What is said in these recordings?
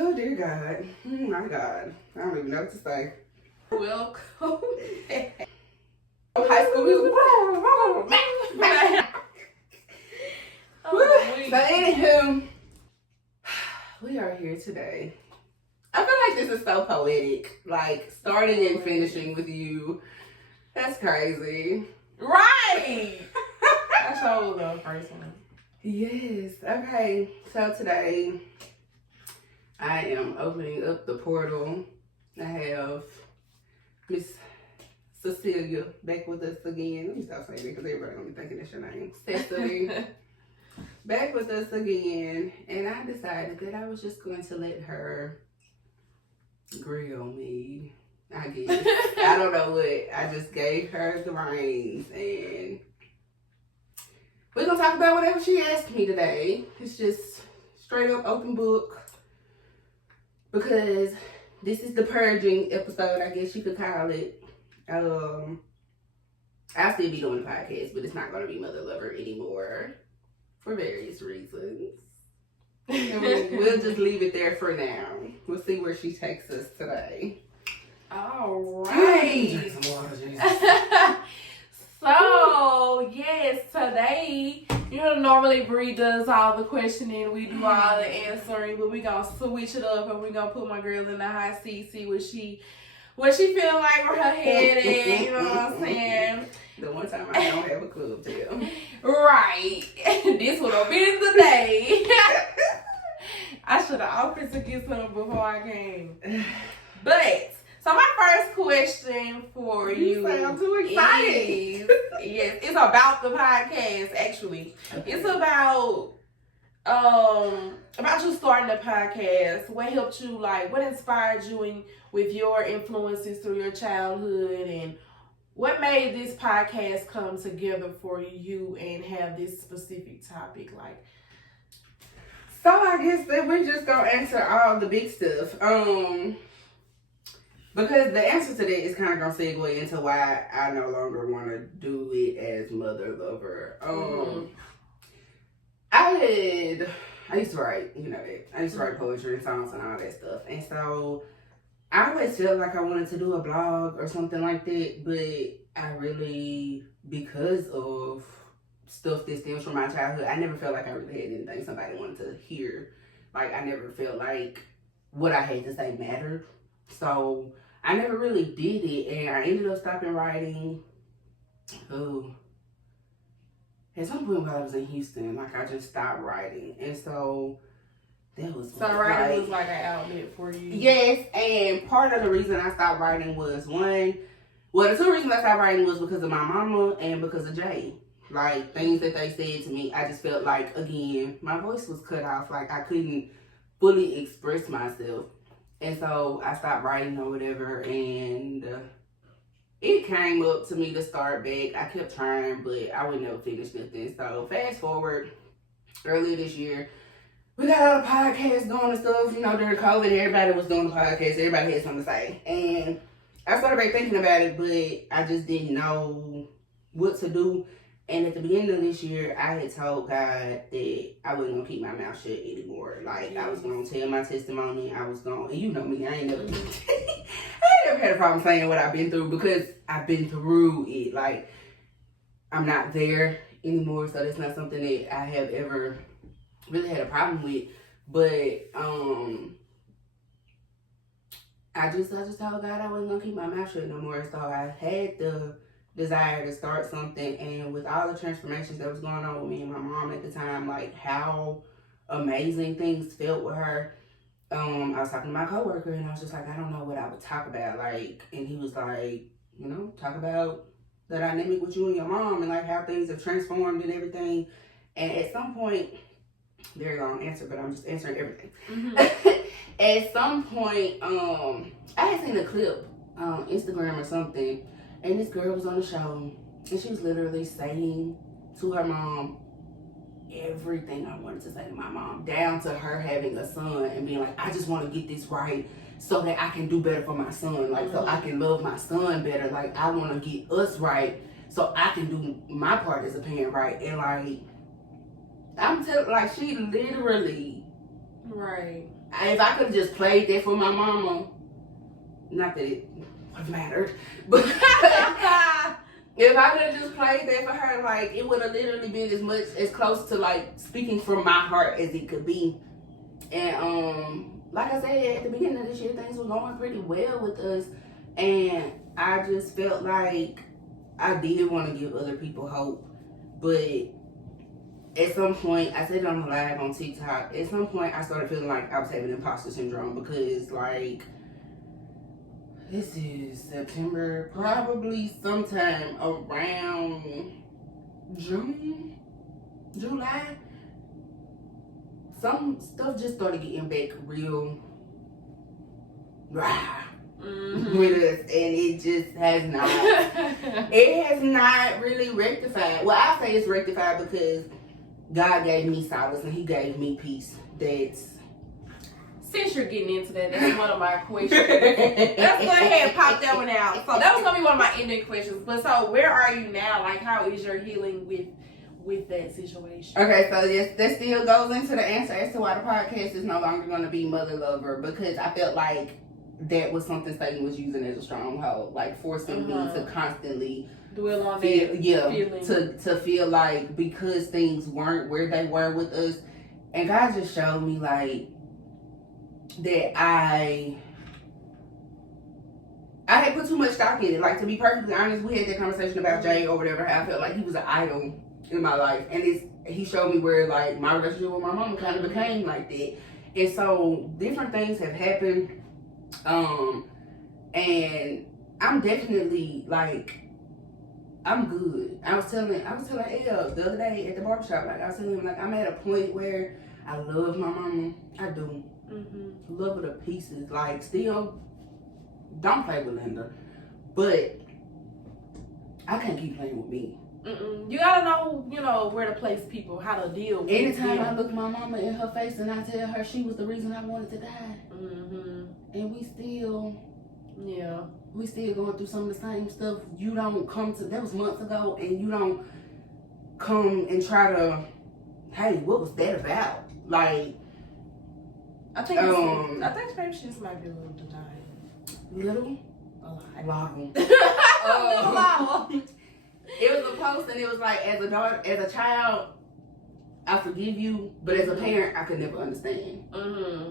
Oh dear God. Oh my God. I don't even know what to say. Welcome. High school music. So anywho, we are here today. I feel like this is so poetic. Like starting and finishing with you. That's crazy. Right. I showed the first one. Yes. Okay. So today I am opening up the portal. I have Miss Cecilia back with us again. Let me stop saying it because everybody gonna be thinking that's your name. Cecily. Back with us again. And I decided that I was just going to let her grill me. I guess. I don't know what. I just gave her the reins and we're gonna talk about whatever she asked me today. It's just straight up open book. Because this is the purging episode, I guess you could call it. I'll still be doing the podcast, but it's not gonna be Mother Lover anymore for various reasons. And we'll just leave it there for now. We'll see where she takes us today. All right. So, yes, today, normally Bree does all the questioning, we do all the answering, but we gonna switch it up and we gonna put my girl in the hot seat, see what she feel like where her head at, you know what I'm saying? The one time I don't have a clue tell. Right. This would have been the day. I should have offered to get some before I came. But, so my first question for you sound too excited. Yes, it's about the podcast actually. Okay. It's about you starting the podcast. What helped you, what inspired you with your influences through your childhood, and what made this podcast come together for you and have this specific topic? So I guess that we're just gonna answer all the big stuff. Because the answer to that is kind of gonna segue into why I no longer want to do it as Mother Lover. I used to write, that. I used to write poetry and songs and all that stuff. And so I always felt like I wanted to do a blog or something like that, but I really, because of stuff that stems from my childhood, I never felt like I really had anything somebody wanted to hear. I never felt like what I had to say mattered. So I never really did it, and I ended up stopping writing. At some point while I was in Houston, I just stopped writing, and so that was. So writing was like an outlet for you. Yes, and part of the reason I stopped writing was the two reasons I stopped writing was because of my mama and because of Jay. Things that they said to me, I just felt like, again, my voice was cut off. I couldn't fully express myself. And so I stopped writing or whatever, and it came up to me to start back. I kept trying, but I would never finish nothing. So fast forward, earlier this year, we got all the podcasts going and stuff. During COVID, everybody was doing the podcast. Everybody had something to say. And I started back thinking about it, but I just didn't know what to do. And at the beginning of this year, I had told God that I wasn't going to keep my mouth shut anymore. I was going to tell my testimony. I was going, and you know me, I ain't never had a problem saying what I've been through because I've been through it. I'm not there anymore, so that's not something that I have ever really had a problem with. But I just told God I wasn't going to keep my mouth shut no more. So I had the desire to start something, and with all the transformations that was going on with me and my mom at the time, how amazing things felt with her. I was talking to my coworker, and I was just like, I don't know what I would talk about, and he was like, talk about the dynamic with you and your mom and how things have transformed and everything. And at some point, very long answer, but I'm just answering everything. Mm-hmm. At some point, I had seen a clip on Instagram or something. And this girl was on the show, and she was literally saying to her mom everything I wanted to say to my mom, down to her having a son and being like, I just want to get this right so that I can do better for my son, so I can love my son better. I want to get us right so I can do my part as a parent right. And I'm telling, she literally Right. If I could have just played that for my mama, not that it would have mattered, but if I could have just played that for her, like, it would have literally been as close to, like, speaking from my heart as it could be. And like I said, at the beginning of this year, things were going pretty well with us, and I just felt like I did want to give other people hope. But at some point, I said it on the live on TikTok, at some point I started feeling like I was having imposter syndrome, because, like, this is September, probably sometime around June, July, some stuff just started getting back real rah with us, and it just has not, it has not really rectified. Well, I say it's rectified because God gave me solace and He gave me peace. Since you're getting into that, that's one of my questions. Let's go ahead and pop that one out. So that was gonna be one of my ending questions. But so where are you now? Like, how is your healing with that situation? Okay, so yes, that still goes into the answer as to why the podcast is no longer going to be Mother Lover, because I felt like that was something Satan was using as a stronghold, like forcing me to constantly dwell on feel, that feeling. feeling. To feel like, because things weren't where they were with us, and God just showed me, like, that I had put too much stock in it. Like, to be perfectly honest, we had that conversation about Jay or whatever, how I felt like he was an idol in my life, and he showed me where, like, my relationship with my mama kind of became like that. And so different things have happened, and I'm definitely, like, I'm good. I was telling El the other day at the barbershop, like, I was telling him, like, I'm at a point where I love my mama. I do. Love her to pieces. Like, still don't play with Linda, but I can't keep playing with me. You gotta know, where to place people, how to deal with Anytime I look my mama in her face and I tell her she was the reason I wanted to die, and we still going through some of the same stuff. You don't come to, that was months ago, and you don't come and try to, hey, what was that about? Like, I think maybe she just might be a little denied. A lot. It was a post, and it was like, as a daughter, as a child, I forgive you, but as a parent, I could never understand.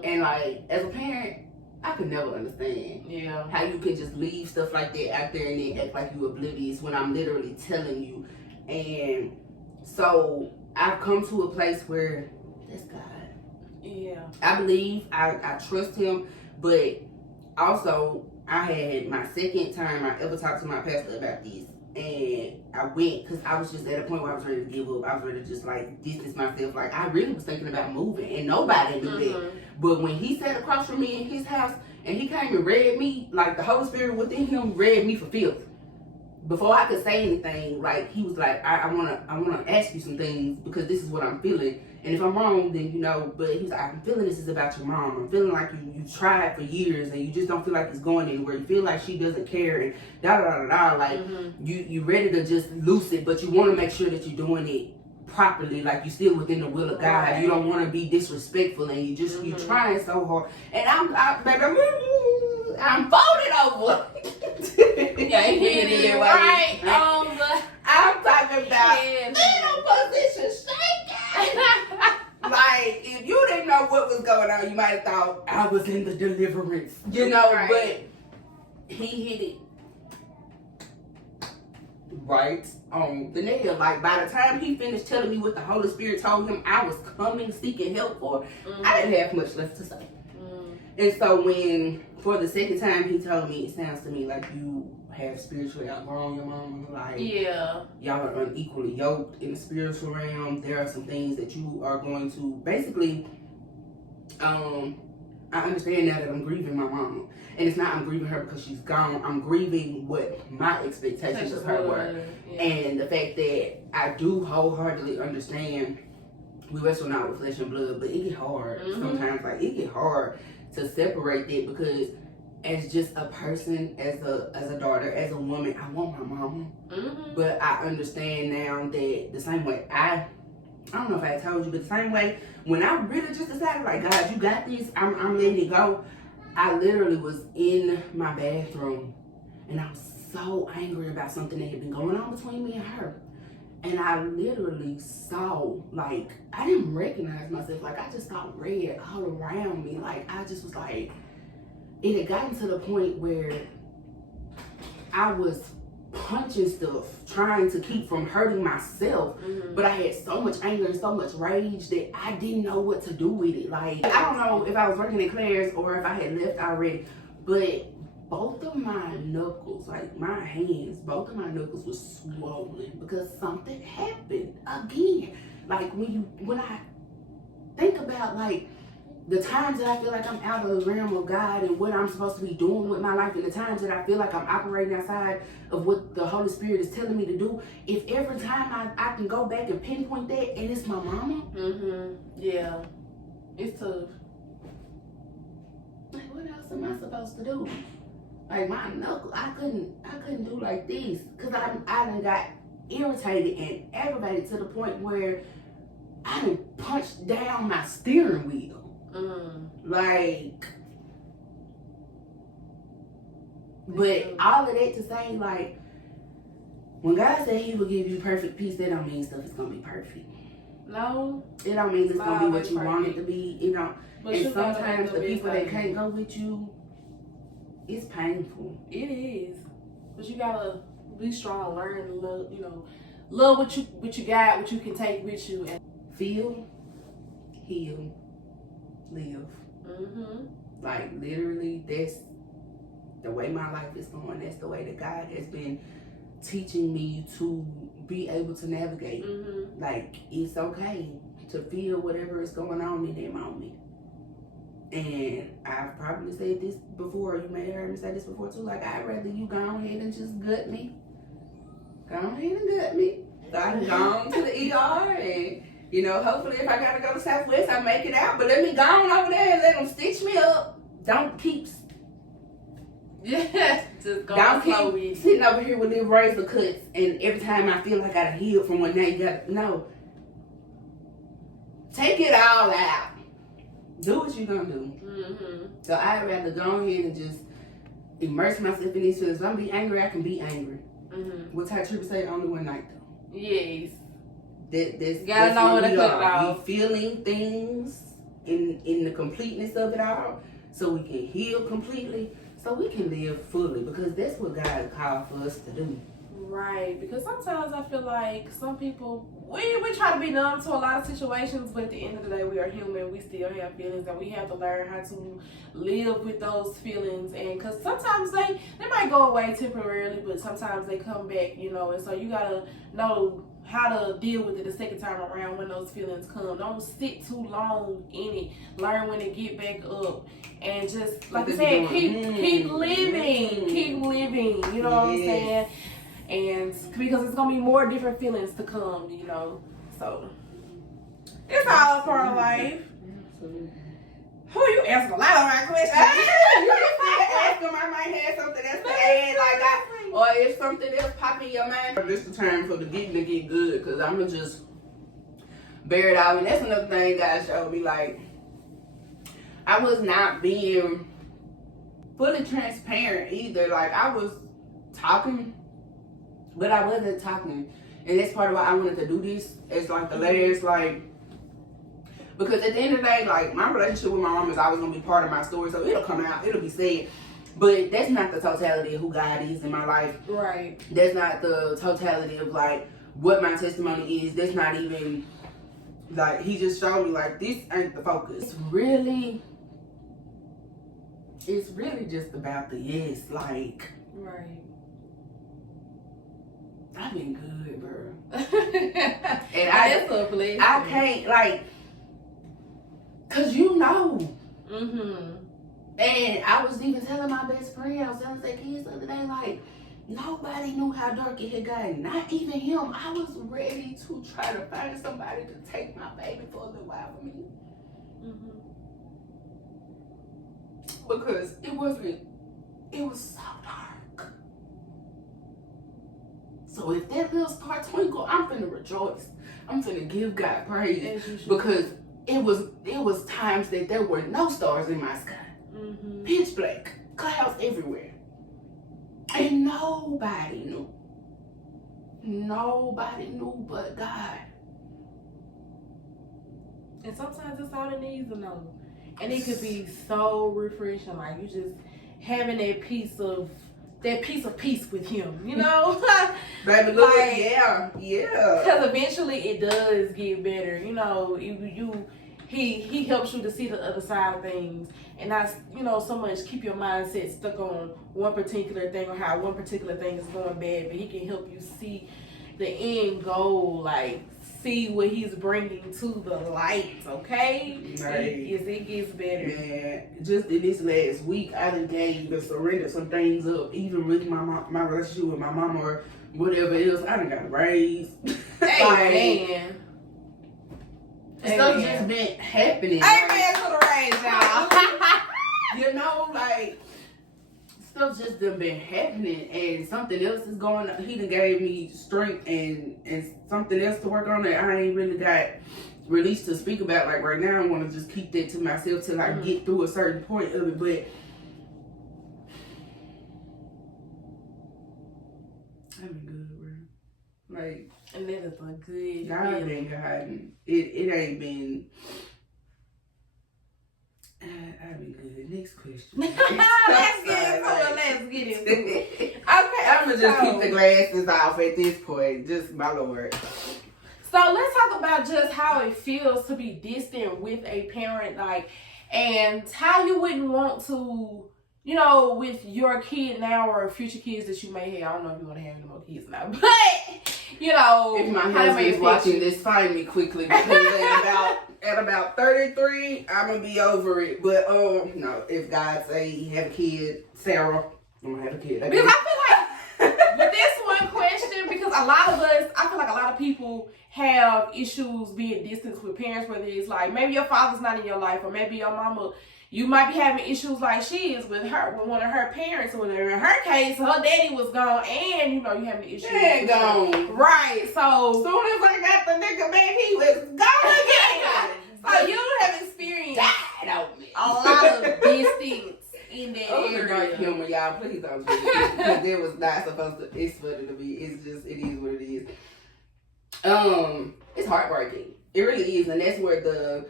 And, like, as a parent, I could never understand how you could just leave stuff like that out there and then act like you oblivious when I'm literally telling you. And so I've come to a place where that's God. Yeah. I believe, I trust Him, but also I had my second time I ever talked to my pastor about this. And I went because I was just at a point where I was ready to give up. I was ready to just, like, distance myself. Like, I really was thinking about moving, and nobody knew that. But when he sat across from me in his house and he came and read me, like, the Holy Spirit within him read me for filth. Before I could say anything, like, he was like, I wanna ask you some things because this is what I'm feeling. And if I'm wrong, then but he was like, I'm feeling this is about your mom. I'm feeling like you tried for years and you just don't feel like it's going anywhere. You feel like she doesn't care and da. Like, you ready to just loose it, but you want to make sure that you're doing it properly, like you still within the will of God. Right. You don't want to be disrespectful, and you trying so hard. And I'm folded over. Yeah, you hit it right on the. I'm talking about fetal position shaking. Like, if you didn't know what was going on, you might have thought I was in the deliverance, right. But he hit it right on the nail. Like, by the time he finished telling me what the Holy Spirit told him I was coming seeking help for, I didn't have much left to say. And so when, for the second time, he told me, it sounds to me like you have spiritually outgrown your mama. Like, y'all are unequally yoked in the spiritual realm. There are some things that you are going to, basically, I understand now that I'm grieving my mama. And it's not I'm grieving her because she's gone. I'm grieving what my expectations of her were. Yeah. And the fact that I do wholeheartedly understand we wrestle not with flesh and blood, but it get hard sometimes. Like, it get hard to separate that, because as just a person, as a daughter, as a woman, I want my mama. But I understand now that the same way I I don't know if I told you, but the same way, when I really just decided, like, God, you got this, I'm letting it go, I literally was in my bathroom, and I was so angry about something that had been going on between me and her. And I literally saw, like, I didn't recognize myself. Like, I just saw red all around me. Like, I just was like, it had gotten to the point where I was punching stuff, trying to keep from hurting myself. But I had so much anger and so much rage that I didn't know what to do with it. Like, I don't know if I was working in Claire's or if I had left already, but both of my knuckles, like my hands, both of my knuckles were swollen because something happened again. Like, when I think about, like, the times that I feel like I'm out of the realm of God and what I'm supposed to be doing with my life, and the times that I feel like I'm operating outside of what the Holy Spirit is telling me to do, if every time I can go back and pinpoint that, and it's my mama. Yeah. It's tough. Like, what else am I supposed to do? Like, my knuckle, I couldn't do like this, because I done got irritated and aggravated to the point where I done punched down my steering wheel. Like, but all of that to say, like, when God said he will give you perfect peace, that don't mean stuff is gonna be perfect. No. It don't mean it's gonna be what you want it to be. It don't. But and sometimes the people that can't go with you, it's painful. It is. But you gotta be strong, learn, love, love what you got, what you can take with you, and feel, heal, live. Like, literally, that's the way my life is going. That's the way that God has been teaching me to be able to navigate. Like, it's okay to feel whatever is going on in that moment. And I've probably said this before. You may have heard me say this before too. Like, I'd rather you go ahead and just gut me. Go ahead and gut me. So I can go on to the ER and, hopefully if I gotta go to Southwest, I make it out. But let me go on over there and let them stitch me up. Don't keep just don't keep sitting over here with little razor cuts, and every time I feel like I healed from one day, no. Take it all out. Do what you gonna do. So I'd rather go ahead and just immerse myself in these feelings. If I'm be angry, I can be angry. What Ty Trippy say? Only one night though. Yes. That's gotta know what to cut it off. We feeling things in the completeness of it all, so we can heal completely, so we can live fully, because that's what God called for us to do. Right, because sometimes I feel like some people, we try to be numb to a lot of situations, but at the end of the day, we are human. We still have feelings, and we have to learn how to live with those feelings. And because sometimes they might go away temporarily, but sometimes they come back, and so you gotta know how to deal with it the second time around when those feelings come. Don't sit too long in it. Learn when to get back up, and just, like I said, keep living. You know what I'm saying? And because it's gonna be more different feelings to come, so it's all part of life. Who you asking a lot of my questions? You can ask them. I might have something else to add, or if something else pop in your mind. This is the time for the getting to get good, because I'm gonna just bear it out. And that's another thing God showed me. Like, I was not being fully transparent either. Like, I was talking, but I wasn't talking. And that's part of why I wanted to do this. It's like the last, like, because at the end of the day, like, my relationship with my mom is always going to be part of my story. So it'll come out, it'll be said. But that's not the totality of who God is in my life. Right. That's not the totality of, like, what my testimony is. That's not even, like, he just showed me, like, this ain't the focus. It's really just about the yes. Like, right. I've been good, bro. And I can't, like, cause and I was even telling my best friend, I was telling the kids the other day, like, nobody knew how dark it had gotten, not even him. I was ready to try to find somebody to take my baby for a little while for me. Because it was so dark. So if that little star twinkle, I'm finna rejoice. I'm gonna give God praise As you should. because it was times that there were no stars in my sky, pitch black, clouds everywhere, and nobody knew. Nobody knew but God. And sometimes it's all it needs to know. And it could be so refreshing. Like, you just having that piece of peace with him, you know? Baby, look, Like, yeah. Because eventually it does get better. You know, he helps you to see the other side of things. And not, so much keep your mindset stuck on one particular thing or how one particular thing is going bad. But he can help you see the end goal, like, see what he's bringing to the light, okay? Right. It gets better. Man, just in this last week, I done gave and surrendered some things up, even with my relationship with my mama or whatever else. I done got a raise. Amen. Stuff just been happening. Amen to the raise, y'all. Like, stuff just done been happening and something else is going on. He done gave me strength and something else to work on that I ain't really got released to speak about. Like, right now, I want to just keep that to myself till I get through a certain point of it. But I've been good, bro. Like, and that is a good God been guiding. It ain't been. I've been good. Next question. Let's get into it. Okay, I'm gonna just keep the glasses off at this point. Just my lord. So let's talk about just how it feels to be distant with a parent, like, and how you wouldn't want to, with your kid now or future kids that you may have. I don't know if you want to have any more kids now, but if my husband is watching this, find me quickly because at about 33, I'm gonna be over it. But no, if God say he have a kid, Sarah, I'm gonna have a kid. Because I feel like with this one question, because I feel like a lot of people have issues being distant with parents, whether it's like maybe your father's not in your life or maybe your mama. You might be having issues like she is with one of her parents, or in her case, her daddy was gone, and you having issues. Gone. Right. So soon as I got the nigga back, he was gone again. So you have experienced a lot of distance in that area. Humor, y'all. Please don't do it because it was not supposed to. It's funny to me. It is what it is. It's heartbreaking. It really is, and that's where the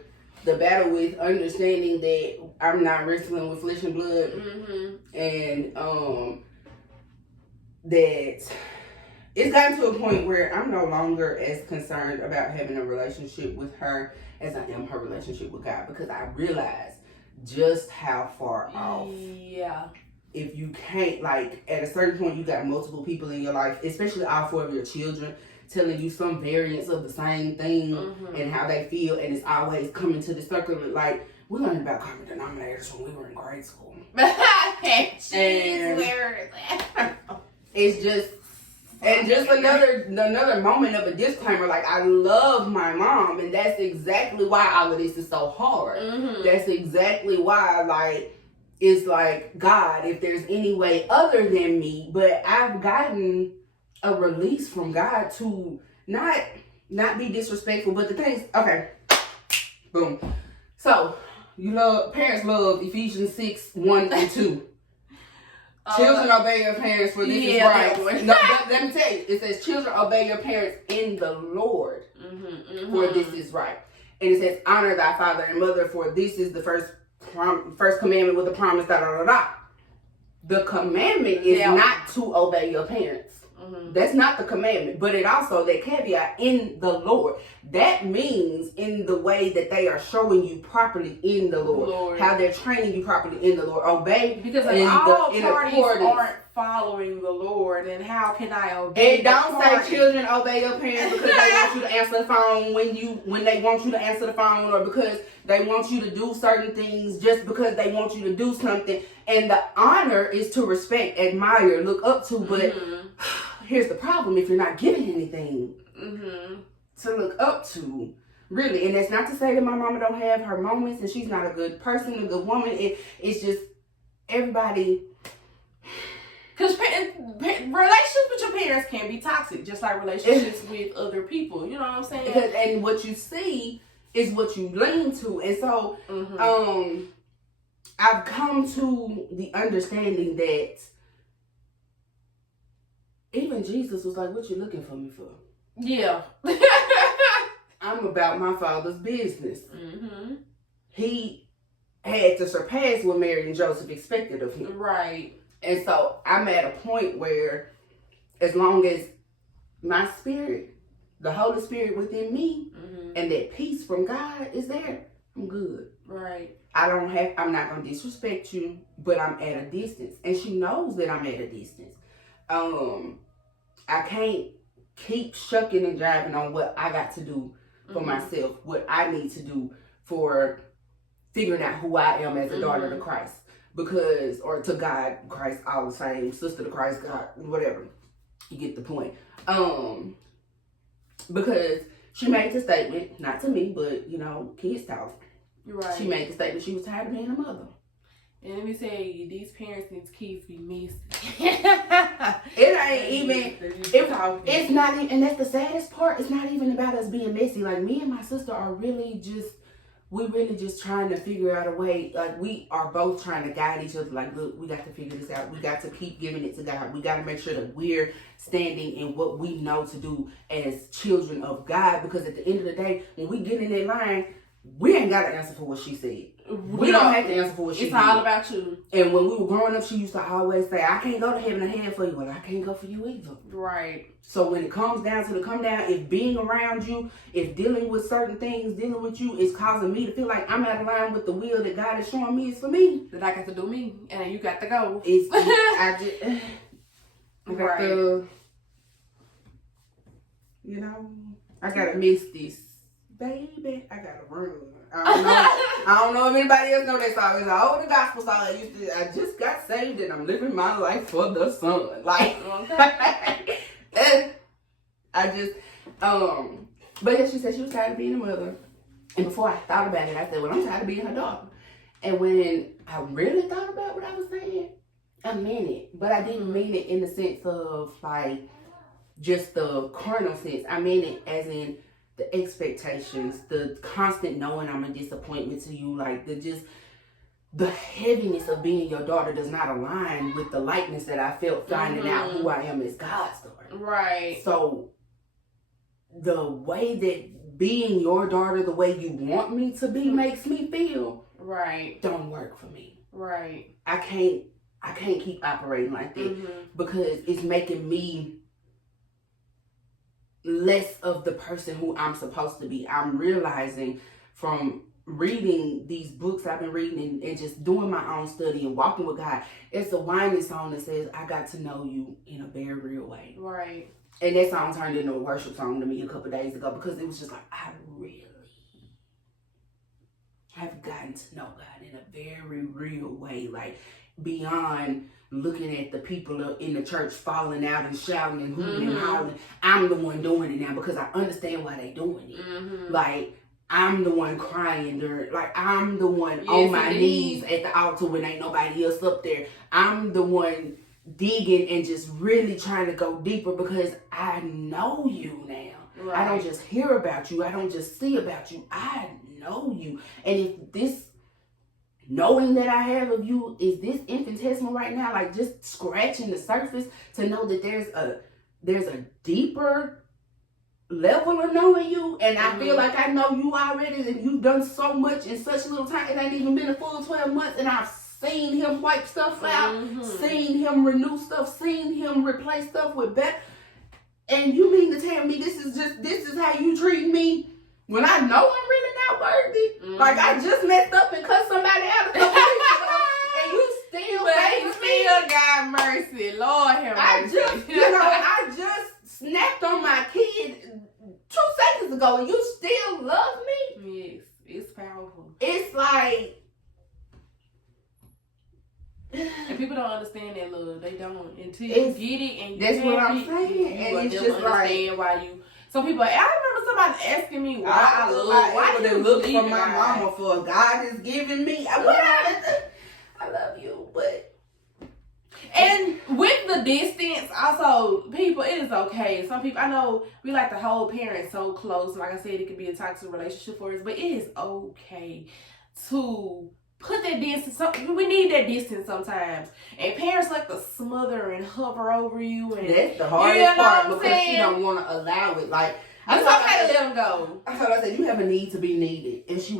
battle with understanding that I'm not wrestling with flesh and blood, and that it's gotten to a point where I'm no longer as concerned about having a relationship with her as I am her relationship with God, because I realize just how far off. Yeah. If you can't, like, at a certain point, you got multiple people in your life, especially all four of your children, telling you some variants of the same thing and how they feel, and it's always coming to the circle. Like, we learned about common denominators when we were in grade school. And it's just, and just another moment of a disclaimer. Like, I love my mom, and that's exactly why all of this is so hard. That's exactly why, like, it's like, God, if there's any way other than me, but I've gotten a release from God to not be disrespectful, but the things, okay, boom. So, parents love Ephesians 6:1-2. Children, obey your parents, for this is right. No, let me tell you, it says, children, obey your parents in the Lord, for this is right. And it says, honor thy father and mother, for this is the first commandment with a promise, The commandment is not to obey your parents. That's not the commandment, but it also, that caveat, in the Lord. That means in the way that they are showing you properly in the Lord. How they're training you properly in the Lord. Obey. Because if all parties aren't following the Lord, then how can I obey? And don't say children obey your parents because they want you to answer the phone when they want you to answer the phone, or because they want you to do certain things just because they want you to do something. And the honor is to respect, admire, look up to, but here's the problem: if you're not given anything to look up to, really. And that's not to say that my mama don't have her moments and she's not a good person, a good woman. It's just everybody. Because relationships with your parents can be toxic, just like relationships with other people. You know what I'm saying? And what you see is what you lean to. And so, I've come to the understanding that even Jesus was like, what you looking for me for? Yeah. I'm about my Father's business. He had to surpass what Mary and Joseph expected of him. Right. And so I'm at a point where as long as my spirit, the Holy Spirit within me, and that peace from God is there, I'm good. Right. I'm not going to disrespect you, but I'm at a distance. And she knows that I'm at a distance. I can't keep shucking and jiving on what I got to do for myself, what I need to do for figuring out who I am as a daughter to Christ. Because, or to God, Christ, all the same, sister to Christ, God, whatever. You get the point. Because she made the statement, not to me, but, kids talk. Right. She made the statement she was tired of being a mother. And let me tell you, these parents and these kids be messy. It ain't even, it's not even, and that's the saddest part, it's not even about us being messy. Like, me and my sister are really just trying to figure out a way. Like, we are both trying to guide each other. Like, look, we got to figure this out. We got to keep giving it to God. We got to make sure that we're standing in what we know to do as children of God. Because at the end of the day, when we get in that line, we ain't got to answer for what she said. We don't have to answer for what she did. It's all about you. And when we were growing up, she used to always say, I can't go to heaven and hell for you. Well, I can't go for you either. Right. So when it comes down to the come down, if being around you, if dealing with certain things, dealing with you is causing me to feel like I'm out of line with the will that God is showing me is for me. That I got to do me, and you got to go. I gotta miss this. Baby, I gotta run. I don't know if anybody else know that song. It's an older gospel song. I just got saved and I'm living my life for the Son. Like, and I just, but yeah, she said she was tired of being a mother. And before I thought about it, I said, well, I'm tired of being her daughter. And when I really thought about what I was saying, I meant it. But I didn't mean it in the sense of, like, just the carnal sense. I meant it as in the expectations, the constant knowing I'm a disappointment to you, like the heaviness of being your daughter does not align with the likeness that I felt finding out who I am as God's daughter. Right. So the way that being your daughter the way you want me to be makes me feel don't work for me. Right. I can't keep operating like that because it's making me less of the person who I'm supposed to be. I'm realizing from reading these books I've been reading and just doing my own study and walking with God, it's a whining song that says, I got to know you in a very real way. Right. And that song turned into a worship song to me a couple of days ago because it was just like, I really have gotten to know God in a very real way. Like, beyond looking at the people in the church falling out and shouting and hooting and hollering. I'm the one doing it now because I understand why they doing it. Like, I'm the one crying there. Like, I'm the one on my knees at the altar when ain't nobody else up there. I'm the one digging and just really trying to go deeper because I know you now. Right. I don't just hear about you. I don't just see about you. I know you. And if this knowing that I have of you is this infinitesimal right now, like just scratching the surface, to know that there's a deeper level of knowing you, and I feel like I know you already, and you've done so much in such little time. It ain't even been a full 12 months, and I've seen him wipe stuff out, seen him renew stuff, seen him replace stuff with better. And you mean to tell me this is how you treat me when I know I'm really not worthy? Like, I just messed up and cut somebody out a couple weeks ago, and you still got mercy. Lord have mercy. I just snapped on my kid 2 seconds ago, and you still love me? Yes, it's powerful. It's like, and people don't understand that love. They don't until you get it, and that's what I'm saying. And it's just understand why you. Some people, I remember somebody asking me why I love. Why do you look for my mama for? God is giving me. I love you, but and with the also, people, it is okay. Some people, I know we like to hold parents so close. Like I said, it could be a toxic relationship for us, but it is okay to put that distance. We need that distance sometimes. And parents like to smother and hover over you. And that's the hardest part because she don't want to allow it. Like, it's okay to let them go. I thought I said, you have a need to be needed. And she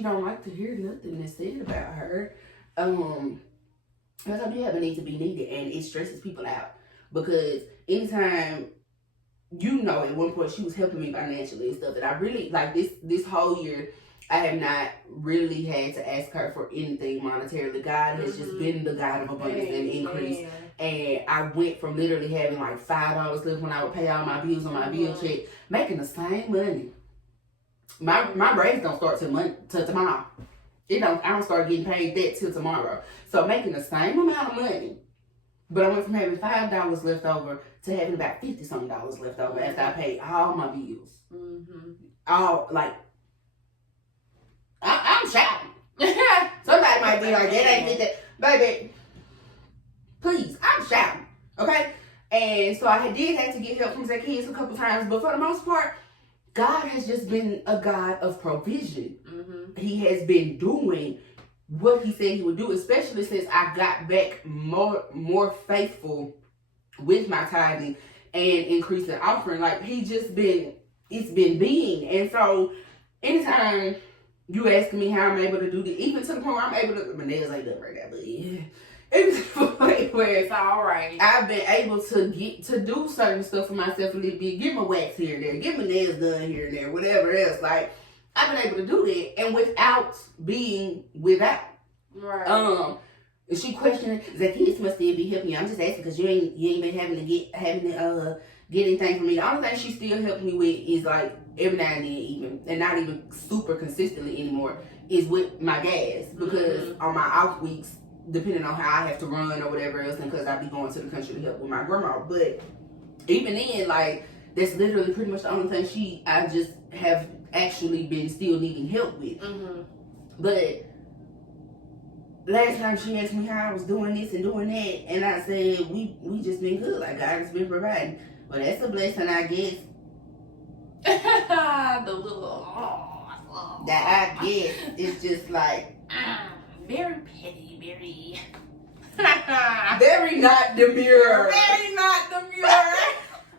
don't like to hear nothing that's said about her. I thought you have a need to be needed, and it stresses people out. Because anytime, at one point she was helping me financially and stuff, that I really, like this whole year, I have not really had to ask her for anything monetarily. God has just been the God of abundance and increase. And I went from literally having like $5 left when I would pay all my bills on my bill check, making the same money. My braids don't start till tomorrow. I don't start getting paid that till tomorrow. So making the same amount of money. But I went from having $5 left over to having about $50-something left over after I paid all my bills. All, like, I'm shouting. Somebody might be like, that ain't that. Baby, please, I'm shouting. Okay? And so I did have to get help from Zacchaeus a couple times. But for the most part, God has just been a God of provision. He has been doing what he said he would do, especially since I got back more faithful with my tithing and increasing offering. Like, it's been being. And so anytime you ask me how I'm able to do this, even to the point where I'm able to, my nails ain't done right now, but yeah. It's to the point where it's all right. I've been able to do certain stuff for myself a little bit, get my wax here and there, get my nails done here and there, whatever else. Like, I've been able to do that, and without being without. Right. And she questioned, Zacchaeus must still be helping you. I'm just asking because you ain't been having to get anything from me. The only thing she still helping me with is like every now and then, even, and not even super consistently anymore, is with my gas, because on my off weeks, depending on how I have to run or whatever else, and because I be going to the country to help with my grandma. But even then, like, that's literally pretty much the only thing I just have actually been still needing help with. But last time she asked me how I was doing this and doing that, and I said, we just been good. Like, God has been providing. But that's a blessing, I guess. That I guess it's just like very petty, very very not demure. Very not demure.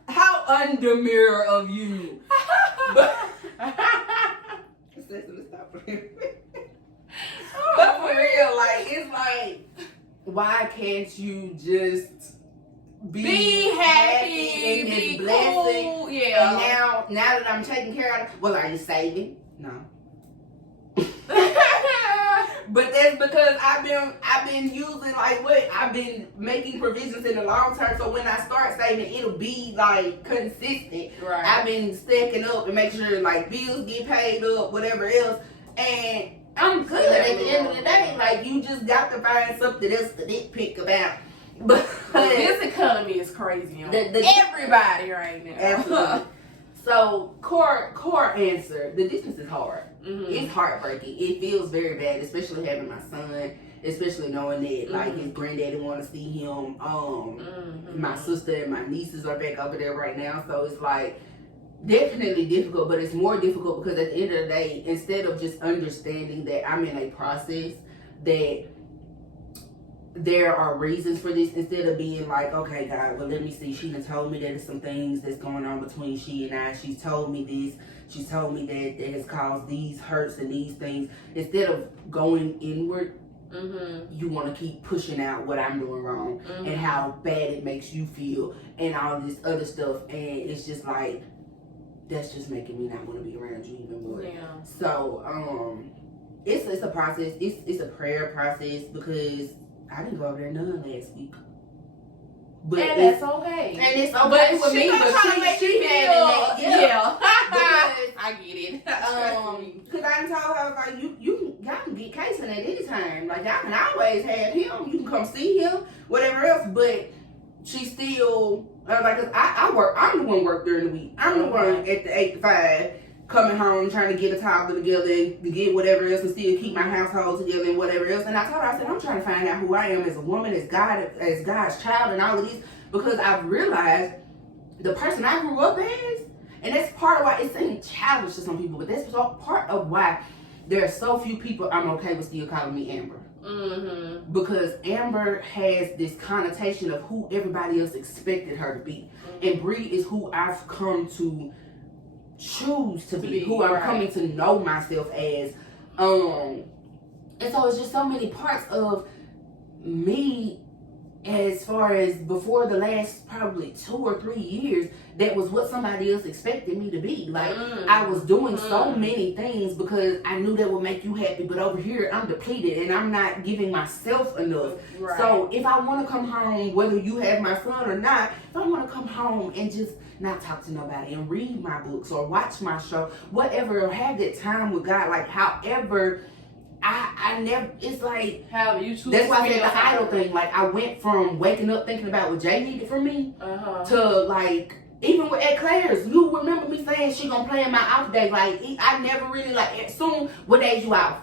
How undemure of you. But but for real, like, it's like, why can't you just be happy in this blessing? Cool. Yeah. And now that I'm taking care of it, well, are you saving? No. But that's because I've been using, like, what I've been making provisions in the long term, so when I start saving, it'll be like consistent. Right. I've been stacking up and making sure, like, bills get paid up, whatever else, and I'm good at the end of the day. Like, you just got to find something else to nitpick about. But this economy is crazy on everybody right now. Absolutely. So, core answer, the distance is hard. It's heartbreaking. It feels very bad, especially having my son, especially knowing that, like, his granddaddy want to see him. My sister and my nieces are back over there right now, so it's like definitely difficult, but it's more difficult because at the end of the day, instead of just understanding that I'm in a process, that there are reasons for this, instead of being like, okay, God, well, let me see, she done told me that there's some things that's going on between she and I, she's told me this, she's told me that has caused these hurts and these things, instead of going inward, you want to keep pushing out what I'm doing wrong and how bad it makes you feel and all this other stuff, and it's just like, that's just making me not want to be around you even more. So it's a process. It's a prayer process, because I didn't go over there none last week. But and that's okay. And it's okay for me, but she had it. Yeah. I get it. Because I told her, like, y'all can get Kason at any time. Like, y'all can always have him. You can come see him, whatever else. But she still, like, I work. I'm the one work during the week. I'm the one at the 8 to 5 coming home trying to get a toddler together and to get whatever else and still keep my household together and whatever else. And I told her, I said, I'm trying to find out who I am as a woman, as God's child and all of this, because I've realized the person I grew up as, and that's part of why it seems childish to some people, but that's part of why there are so few people I'm okay with still calling me Amber. Mm-hmm. Because Amber has this connotation of who everybody else expected her to be. Mm-hmm. And Bree is who I've come to choose to be, who I'm coming to know myself as. And so it's just so many parts of me, as far as before the last probably 2 or 3 years, that was what somebody else expected me to be. Like, I was doing so many things because I knew that would make you happy, but over here I'm depleted and I'm not giving myself enough. Right. So if I want to come home, whether you have my son or not, if I want to come home and just not talk to nobody and read my books or watch my show, whatever, or have that time with God, like however, I never, it's like, how you choose. That's why I said the idol thing. Like, I went from waking up thinking about what Jay needed from me to, like, even with at Claire's, you remember me saying she gonna play in my off day. Like, I never really, like, soon, what days you off?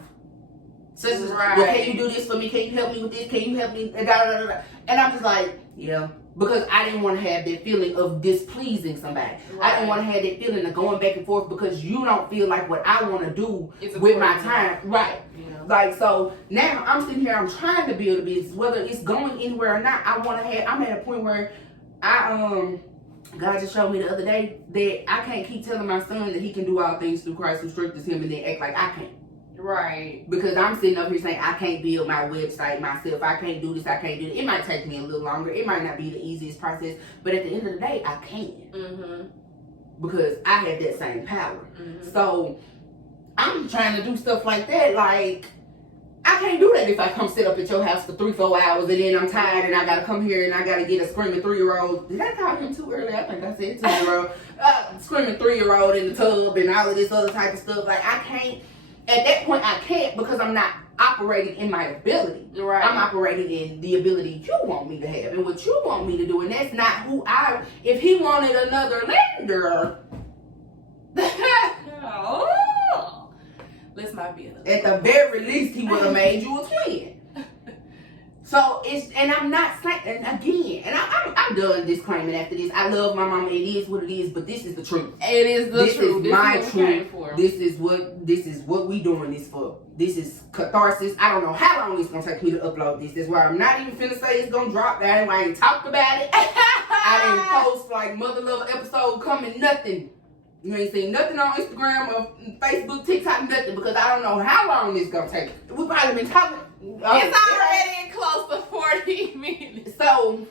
So it's just, well, can you do this for me? Can you help me with this? Can you help me? And I'm just like, yeah. Because I didn't want to have that feeling of displeasing somebody. Right. I didn't want to have that feeling of going back and forth because you don't feel like what I want to do with my time. Right. Yeah. Like, so now I'm sitting here, I'm trying to build a business. Whether it's going anywhere or not, I'm at a point where God just showed me the other day that I can't keep telling my son that he can do all things through Christ who strengthens him and then act like I can't. Right. Because I'm sitting up here saying I can't build my website myself. I can't do this. I can't do it. It might take me a little longer. It might not be the easiest process. But at the end of the day, I can. Mm-hmm. Because I have that same power. Mm-hmm. So I'm trying to do stuff like that. Like, I can't do that if I come sit up at your house for 3-4 hours and then I'm tired and I gotta come here and I gotta get a screaming 3-year-old. Did I call him too early? I think I said 2-year-old. Screaming 3-year-old in the tub and all of this other type of stuff. Like, I can't. At that point, I can't because I'm not operating in my ability. Right. I'm operating in the ability you want me to have and what you want me to do. And that's not who I... If he wanted another lender... Oh, let's not be another. At the very least, he would have made you a twin. So it's, and I'm not saying, and again, and I'm done disclaiming after this. I love my mama. It is what it is, but this is the truth. It is the truth. This is my truth. This is what we doing this for. This is catharsis. I don't know how long it's gonna take me to upload this. That's why I'm not even finna say it's gonna drop. That I ain't talked about it. I didn't post like Mother Love episode coming, nothing. You ain't seen nothing on Instagram or Facebook, TikTok, nothing, because I don't know how long it's gonna take. We probably been talking. It's already close to 40 minutes. So